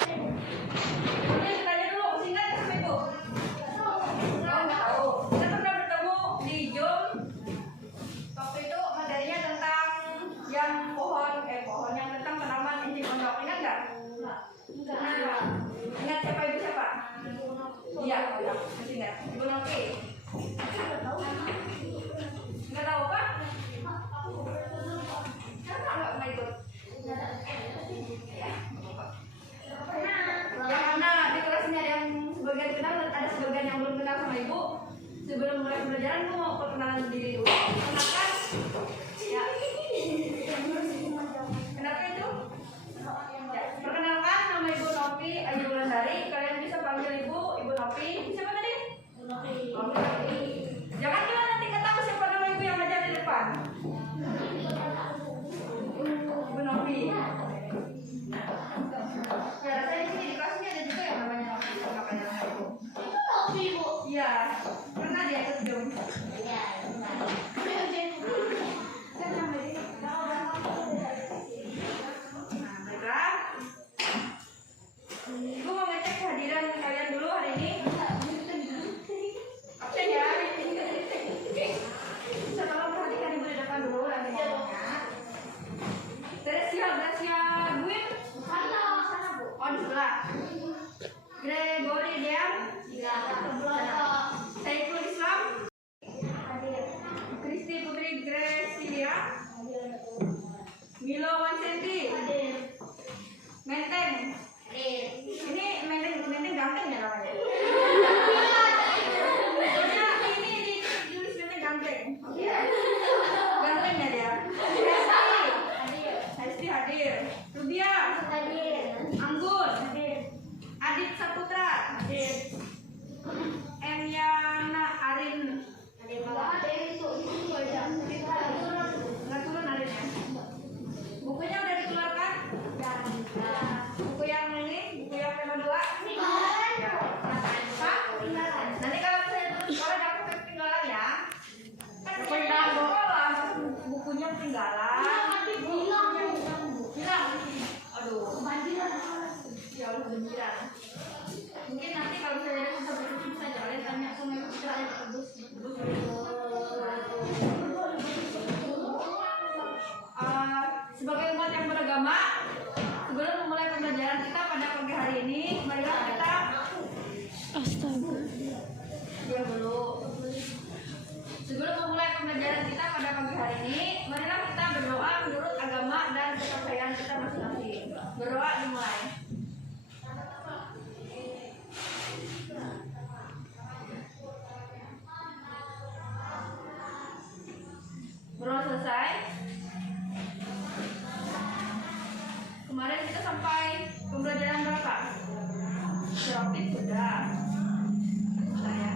Ini tanya dulu, singkat sama Ibu. Nggak tahu. Kita pernah bertemu di Zoom. Waktu itu materinya tentang yang pohon yang tentang tanaman inti pondok. Ingat nggak? Enggak. Ingat siapa Ibu siapa? Iya, masih ingat. Ibu Novi. Nggak tahu apa? Kenapa nggak pernah ikut? Yang mana di kelas ini ada yang sebagian kenal, ada sebagian yang belum kenal sama Ibu. Sebelum mulai pembelajaran, Ibu mau perkenalan diri dulu. Kenalkan? Ya. Kenapa itu? Ya. Perkenalkan, nama Ibu Novi Ayu Wulandari. Kalian bisa panggil Ibu Novi. Siapa tadi? Novi. Jangan juga nanti ketahui siapa nama Ibu yang ngajar di depan. Ibu Novi. Ya, saya di sini di kelas ini ada juga yang namanya Novi. Kenapa namanya Ibu? Itu Novi, Bu. Iya, pernah dia ikut Zoom. Iya, Nah, baiklah. Ibu mau ngecek kehadiran kalian dulu hari ini. Absen ya. Bisa tolong perhatikan Ibu di depan dulu nanti ngomongnya. Gracia Gwyn. Sana, Bu. Oh, di sebelah. Gregory Dean. Iya, sebelah. Saiful Islam. Kristi Putri Gracia. Milo Wansenti. Menteng. Ini Menteng ganteng ya namanya. Pokoknya ini ditulis Menteng ganteng. Ganteng ya dia. Hesti hadir. Rubia. Anggun. Adit Saputra. Enyana Arin. Nggak turun Arinnya. Bukunya udah dikeluarkan? Buku yang ini, buku yang tema 2? Ya. Pak, nanti kalau saya dapat ketinggalan ya, kan saya sekolah, bukunya ketinggalan. Hilang. Aduh. Ya Allah, banjiran. Mungkin nanti kalau saya ada sampai itu bisa kalian tanya sama ibu saya tebus. Sebagai umat yang beragama, sebelum memulai pembelajaran kita pada pagi hari ini, marilah kita diam dulu. Sebelum memulai pembelajaran kita pada pagi hari ini, marilah kita berdoa menurut agama dan kepercayaan kita masing-masing. Berdoa dimulai. Berdoa selesai. Kemarin kita sampai pembelajaran berapa? Serapit sudah. Saya.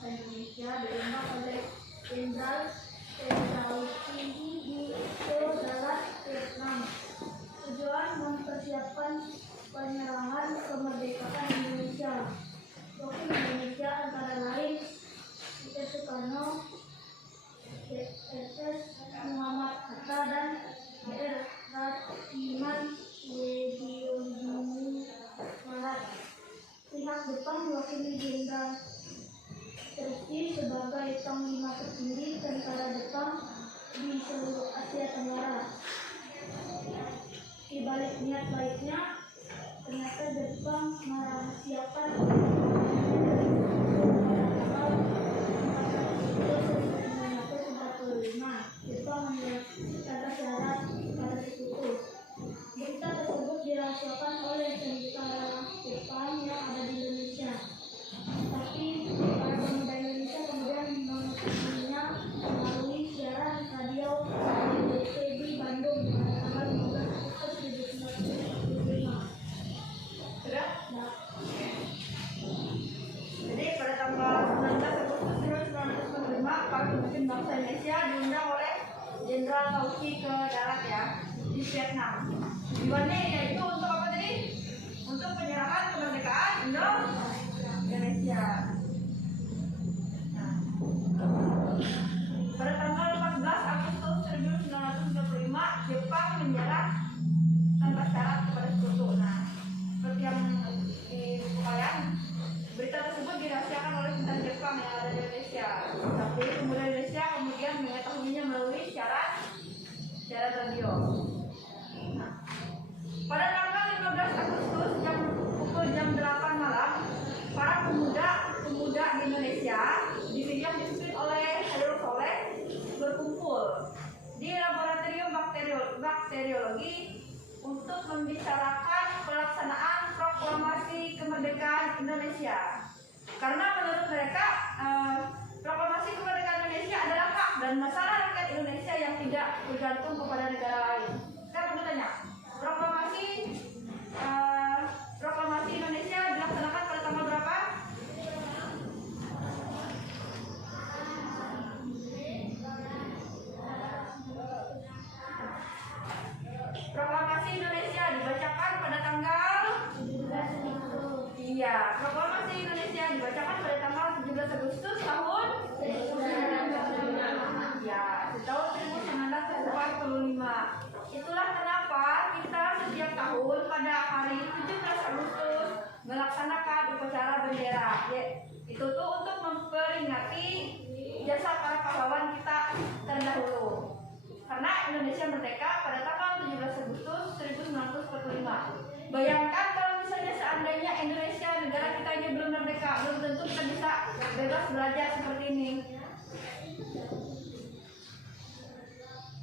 bangsa Indonesia diundang oleh Jenderal Tendauti di Darat, Vietnam. Tujuan mempersiapkan penyerangan kemerdekaan Indonesia. Wakil Indonesia antara lain Dr. Soekarno, SS Muhammad Hatta, dan Dr. Ratiman Yediohini Marat. Pihak Jepang mewakili Jenderal Tsuchi sebagai panglima tertinggi tentara Jepang di seluruh Asia Tenggara. Di balik niat baiknya, ternyata Jepang merahasiakan Jepang membuat syarat pada sekutu. Berita tersebut dirahasiakan oleh tentara Jepang yang ada di Indonesia. Tapi para pemuda Indonesia kemudian mengetahuinya melalui siaran radio DTB Bandung pada tanggal 15 Agustus 1945. Sudah? Nah, Jadi pada tanggal 19 Agustus 1945 para pemimpin bangsa Indonesia diundang oleh Jenderal Tauci ke darat ya di Vietnam. Tujuannya yaitu untuk apa tadi? Untuk penyerangan kemerdekaan Indonesia. Nah, pada tanggal 14 Agustus 1945 Jepang menyerah tanpa syarat kepada sekutu. Nah, seperti yang di buku kalian, berita tersebut dirahasiakan oleh tentara Jepang yang ada di Indonesia. Tapi pemuda Indonesia kemudian mengetahuinya melalui siaran radio. Nah, pada tanggal 15 Agustus pukul jam 8 malam, para pemuda di Indonesia yang dipimpin oleh Hairul Soleh berkumpul di laboratorium bakteriologi untuk membicarakan pelaksanaan proklamasi kemerdekaan Indonesia. Karena menurut mereka proklamasi kemerdekaan Indonesia adalah hak dan masalah rakyat Indonesia yang tidak bergantung kepada negara lain. Saya perlu tanya, proklamasi Indonesia dilaksanakan pada tanggal berapa? Proklamasi Indonesia dibacakan pada tanggal 17 Iya, proklamasi Indonesia dibacakan pada tanggal 17 Agustus tahun ya, tahun 1945. Itulah kenapa kita setiap tahun pada hari 17 Agustus melaksanakan upacara bendera. Ya, itu tuh untuk memperingati jasa para pahlawan kita terdahulu. Karena Indonesia merdeka pada tanggal 17 Agustus 1945. Bayangkan kalau misalnya seandainya Indonesia negara kita ini belum merdeka, belum tentu kita bisa bebas belajar seperti ini.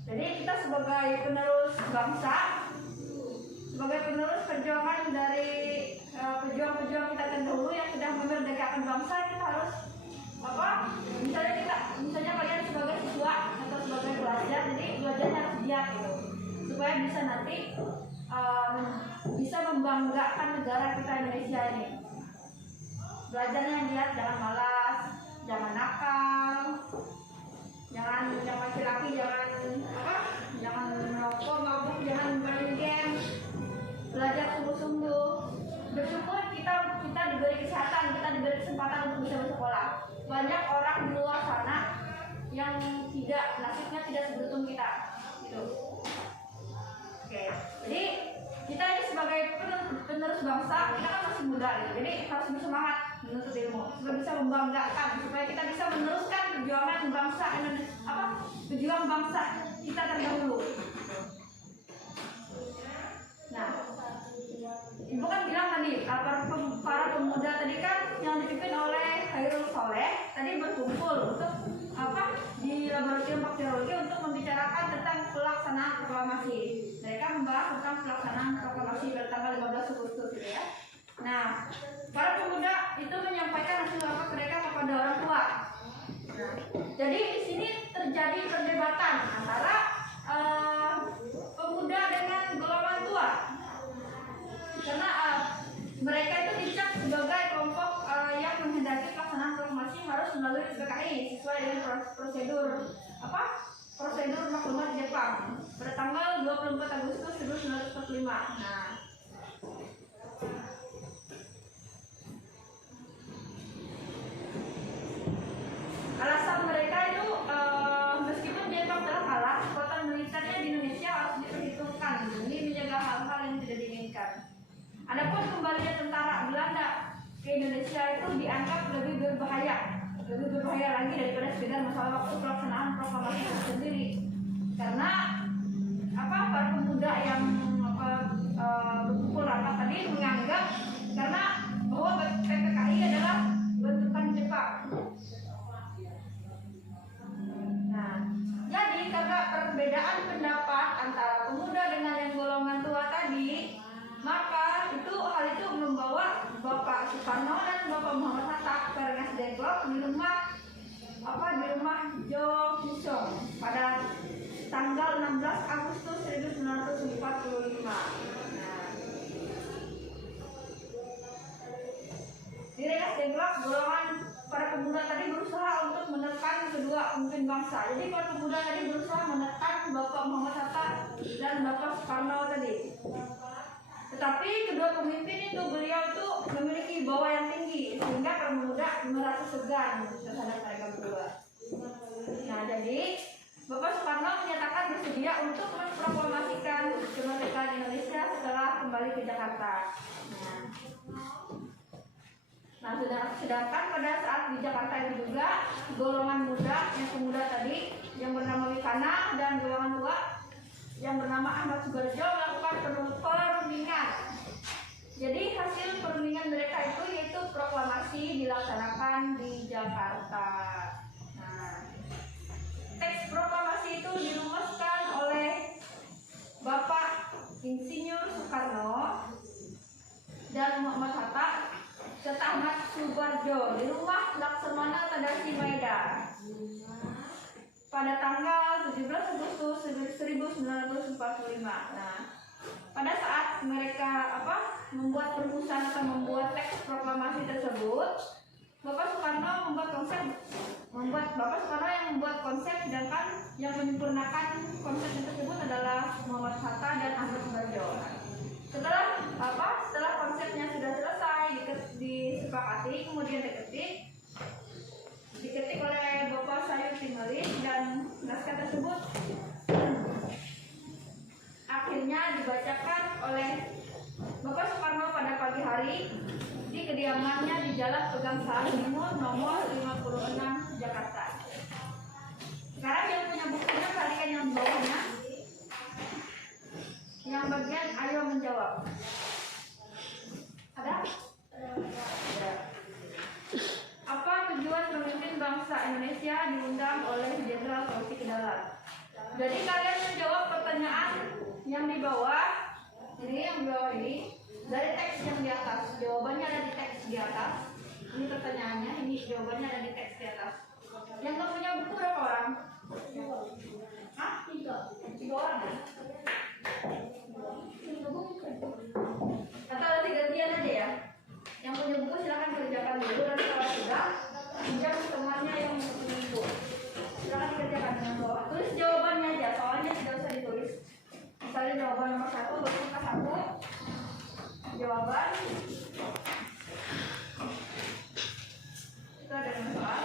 Jadi kita sebagai penerus bangsa, sebagai penerus perjuangan dari pejuang-pejuang kita terdahulu yang sudah memerdekakan bangsa, kita harus apa? Misalnya kalian sebagai siswa atau sebagai pelajar, jadi belajarnya harus giat gitu, supaya bisa nanti bisa membanggakan negara kita Indonesia ini. Belajarnya giat, jangan malas, jangan nakal, jangan yang laki-laki jangan merokok, mabuk, jangan main game. Belajar sungguh-sungguh. Bersyukur kita diberi kesehatan, kita diberi kesempatan untuk bisa bersekolah. Banyak orang di luar sana yang nasibnya tidak seberuntung kita, gitu. Oke, jadi kita ini sebagai penerus bangsa, kita kan masih muda, gitu. Jadi harus bersemangat menuntut ilmu, supaya bisa membanggakan, supaya kita bisa meneruskan perjuangan bangsa Indonesia, pejuang bangsa kita terdahulu. Nah, Ibu kan bilang tadi, para pemuda tadi kan yang dipimpin oleh Hairul Soleh tadi berkumpul untuk di laboratorium bakteriologi untuk membicarakan tentang pelaksanaan proklamasi. Mereka membahas tentang pelaksanaan proklamasi pada tanggal 15 Agustus gitu ya. Nah, para pemuda itu menyampaikan hasil rapat mereka kepada orang tua. Nah, jadi di sini terjadi perdebatan antara pemuda dengan golongan tua. Karena mereka itu dicap sebagai kelompok yang menghendaki pelaksanaan proklamasi harus melalui tadi sesuai dengan prosedur prosedur maklumat Jepang pada tanggal 24 Agustus 1945. Nah, alasan mereka itu meskipun Jepang telah kalah, kekuatan militernya di Indonesia harus diperhitungkan demi menjaga hal-hal yang tidak diinginkan. Adapun kembalinya tentara Belanda ke Indonesia itu dianggap lebih berbahaya lagi daripada sekedar masalah waktu pelaksanaan proklamasi itu sendiri. Karena para pemuda yang berkumpul rapat tadi menganggap karena bahwa PPKI adalah bentukan Jepang. Nah, jadi karena perbedaan pendapat antara pemuda dengan yang golongan tua tadi, maka hal itu membawa Bapak Soekarno dan Bapak Muhammad Hatta ke Rengas Dengklok di rumah Jo Kisong pada tanggal 16 Agustus 1945. Nah, di Rengas Dengklok golongan para pemuda tadi berusaha untuk menekan kedua pemimpin bangsa. Jadi para pemuda tadi berusaha menekan Bapak Muhammad Hatta dan Bapak Soekarno tadi. Tetapi kedua pemimpin itu beliau itu memiliki wibawa yang tinggi sehingga para pemuda merasa segan terhadap mereka berdua. Nah, jadi Bapak Soekarno menyatakan bersedia untuk memproklamasikan kemerdekaan Indonesia setelah kembali ke Jakarta. Nah, sedangkan pada saat di Jakarta itu juga golongan muda yang pemuda tadi yang bernama Wikana dan golongan tua yang bernama Ahmad Subarjo melakukan perundingan. Jadi hasil perundingan mereka itu yaitu proklamasi dilaksanakan di Jakarta. Nah, teks proklamasi itu dirumuskan oleh Bapak Insinyur Soekarno dan Muhammad Hatta serta Ahmad Subarjo di rumah Laksamana Tadashi Maeda pada tanggal 17 Agustus 1945. Nah, pada saat mereka membuat perumusan atau membuat teks proklamasi tersebut, Bapak Soekarno yang membuat konsep, sedangkan yang menyempurnakan konsep tersebut adalah Muhammad Hatta dan Ahmad Subarjo. Setelah konsepnya sudah selesai disepakati, kemudian diketik oleh Bapak Sayur Timali dan naskah tersebut akhirnya dibacakan oleh Bapak Soekarno pada pagi hari di kediamannya di Jalan Pegangsaan Timur nomor 56 Jakarta. Sekarang yang punya bukunya kalian yang bawahnya, yang bagian ayo menjawab. Ada? Ada. Apa tujuan pemimpin bangsa Indonesia diundang oleh Jenderal Taufik Dahlan? Jadi kalian menjawab pertanyaan yang di bawah ini dari teks yang di atas. Jawabannya ada di teks di atas. Ini pertanyaannya, ini jawabannya ada di teks di atas. Yang nggak punya buku berapa orang? Hah? 3 orang ya? Atau nanti gantian aja ya? Yang punya buku silahkan kerjakan dulu, dan kalau sudah pinjam temannya yang punya buku. Silahkan dikerjakan dengan bawah. Tulis jawabannya aja, soalnya tidak usah ditulis. Misalnya jawaban nomor 1, berikutnya 1 jawaban. Itu ada soal.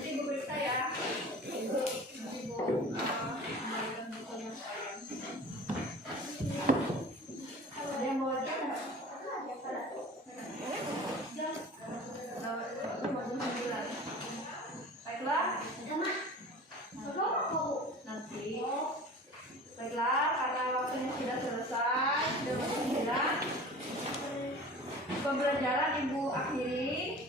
Nanti Ibu periksa ya. Nanti Ibu kembalikan bukunya sekalian. Ada yang mau aja nggak? Mau jam 9. Baiklah. Nanti. Baiklah, karena waktunya sudah selesai, sudah waktu 9. Pembelajaran Ibu akhiri.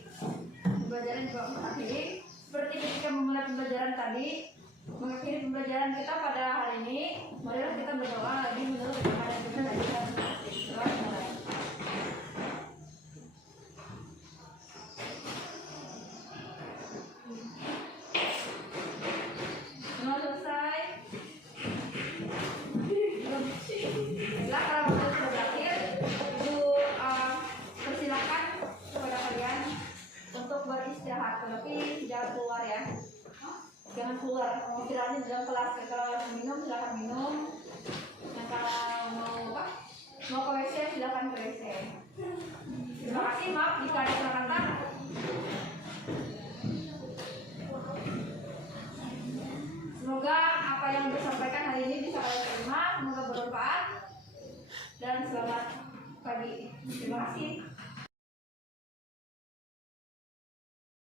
Pembelajaran Ibu akhiri. Seperti ketika memulai pembelajaran tadi, mengakhiri pembelajaran kita pada hari ini, marilah kita berdoa lagi menurut kepada kita tadi. Selamat mulai. Semua selesai. Baiklah, kalau waktu sudah berakhir, Ibu persilakan kepada kalian untuk beristirahat, tapi jangan keluar ya. Jangan keluar, istirahatnya di dalam kelas. Kalau minum silakan minum. Nah, kalau mau apa? Mau ke WC silakan ke WC. Terima kasih, maaf jika ada salah kata. Semoga apa yang disampaikan hari ini bisa kalian terima, semoga bermanfaat dan selamat pagi. Terima kasih.